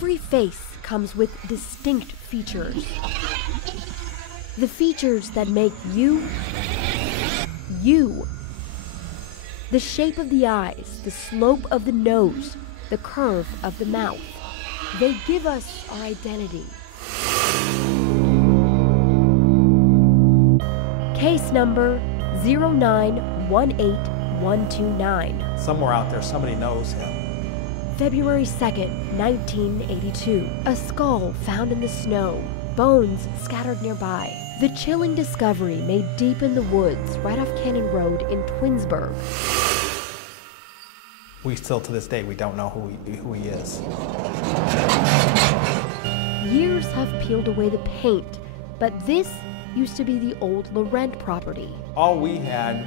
Every face comes with distinct features. The features that make you, you. The shape of the eyes, the slope of the nose, the curve of the mouth. They give us our identity. Case number 0918129. Somewhere out there, somebody knows him. February 2nd, 1982. A skull found in the snow, bones scattered nearby. The chilling discovery made deep in the woods right off Canning Road in Twinsburg. We still, to this day, we don't know who he is. Years have peeled away the paint, but this used to be the old Laurent property. All we had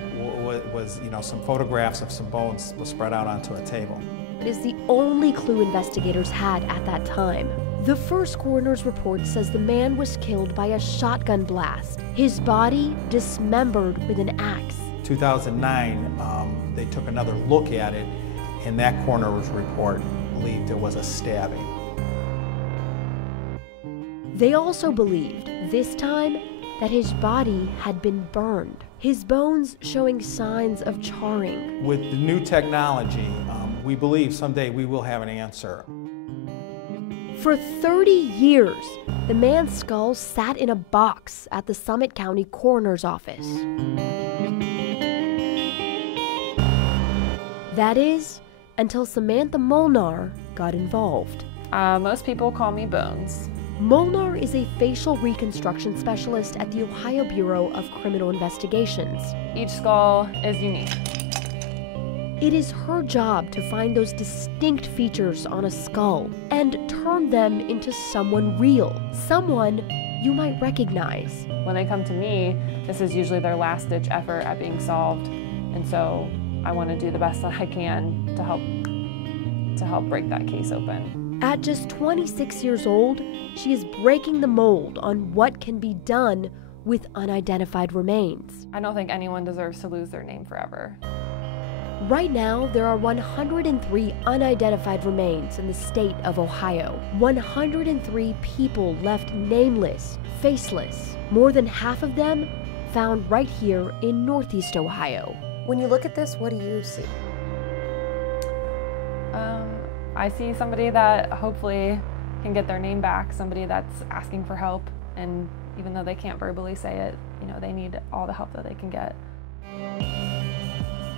was some photographs of some bones was spread out onto a table. It is the only clue investigators had at that time. The first coroner's report says the man was killed by a shotgun blast, his body dismembered with an axe. 2009, they took another look at it, and that coroner's report believed it was a stabbing. They also believed, this time, that his body had been burned, his bones showing signs of charring. With the new technology, we believe someday we will have an answer. For 30 years, the man's skull sat in a box at the Summit County Coroner's Office. That is, until Samantha Molnar got involved. Most people call me Bones. Molnar is a facial reconstruction specialist at the Ohio Bureau of Criminal Investigations. Each skull is unique. It is her job to find those distinct features on a skull and turn them into someone real, someone you might recognize. When they come to me, this is usually their last-ditch effort at being solved, and so I want to do the best that I can to help break that case open. At just 26 years old, she is breaking the mold on what can be done with unidentified remains. I don't think anyone deserves to lose their name forever. Right now, there are 103 unidentified remains in the state of Ohio. 103 people left nameless, faceless. More than half of them found right here in Northeast Ohio. When you look at this, what do you see? I see somebody that hopefully can get their name back, somebody that's asking for help, and even though they can't verbally say it, they need all the help that they can get.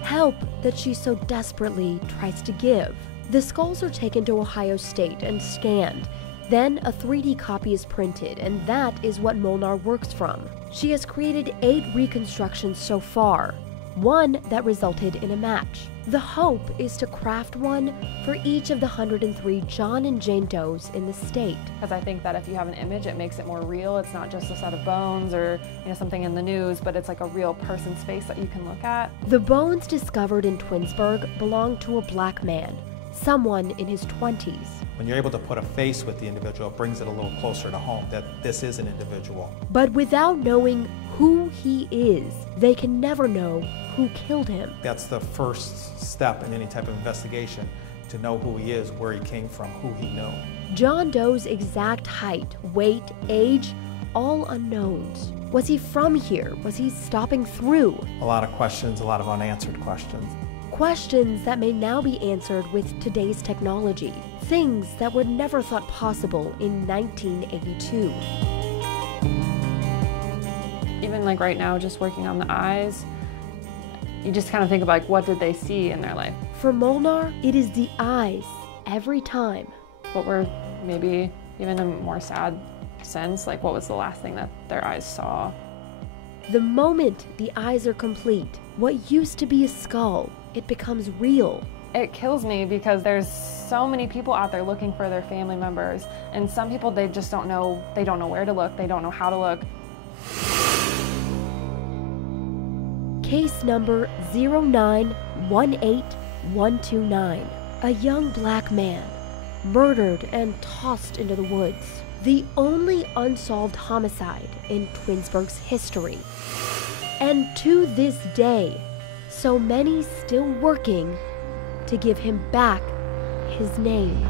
Help that she so desperately tries to give. The skulls are taken to Ohio State and scanned. Then a 3D copy is printed, and that is what Molnar works from. She has created 8 reconstructions so far, one that resulted in a match. The hope is to craft one for each of the 103 John and Jane Does in the state. Because I think that if you have an image, it makes it more real. It's not just a set of bones or something in the news, but it's like a real person's face that you can look at. The bones discovered in Twinsburg belong to a black man, someone in his 20s. When you're able to put a face with the individual, it brings it a little closer to home that this is an individual. But without knowing who he is, they can never know who killed him. That's the first step in any type of investigation, to know who he is, where he came from, who he knew. John Doe's exact height, weight, age, all unknowns. Was he from here? Was he stopping through? A lot of questions, a lot of unanswered questions. Questions that may now be answered with today's technology. Things that were never thought possible in 1982. Even like right now, just working on the eyes, you just kind of think about what did they see in their life. For Molnar, it is the eyes every time. What were maybe even a more sad sense, like what was the last thing that their eyes saw? The moment the eyes are complete, what used to be a skull, it becomes real. It kills me because there's so many people out there looking for their family members, and some people, they just don't know where to look, they don't know how to look. Case number 0918129. A young black man, murdered and tossed into the woods. The only unsolved homicide in Twinsburg's history. And to this day, so many still working to give him back his name.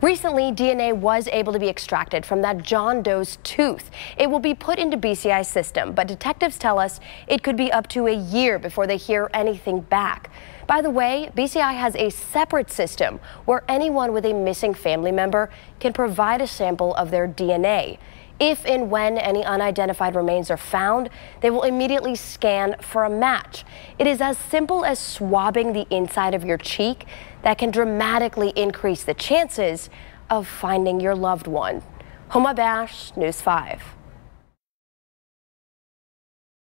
Recently, DNA was able to be extracted from that John Doe's tooth. It will be put into BCI's system, but detectives tell us it could be up to a year before they hear anything back. By the way, BCI has a separate system where anyone with a missing family member can provide a sample of their DNA. If and when any unidentified remains are found, they will immediately scan for a match. It is as simple as swabbing the inside of your cheek that can dramatically increase the chances of finding your loved one. Homa Bash, News 5.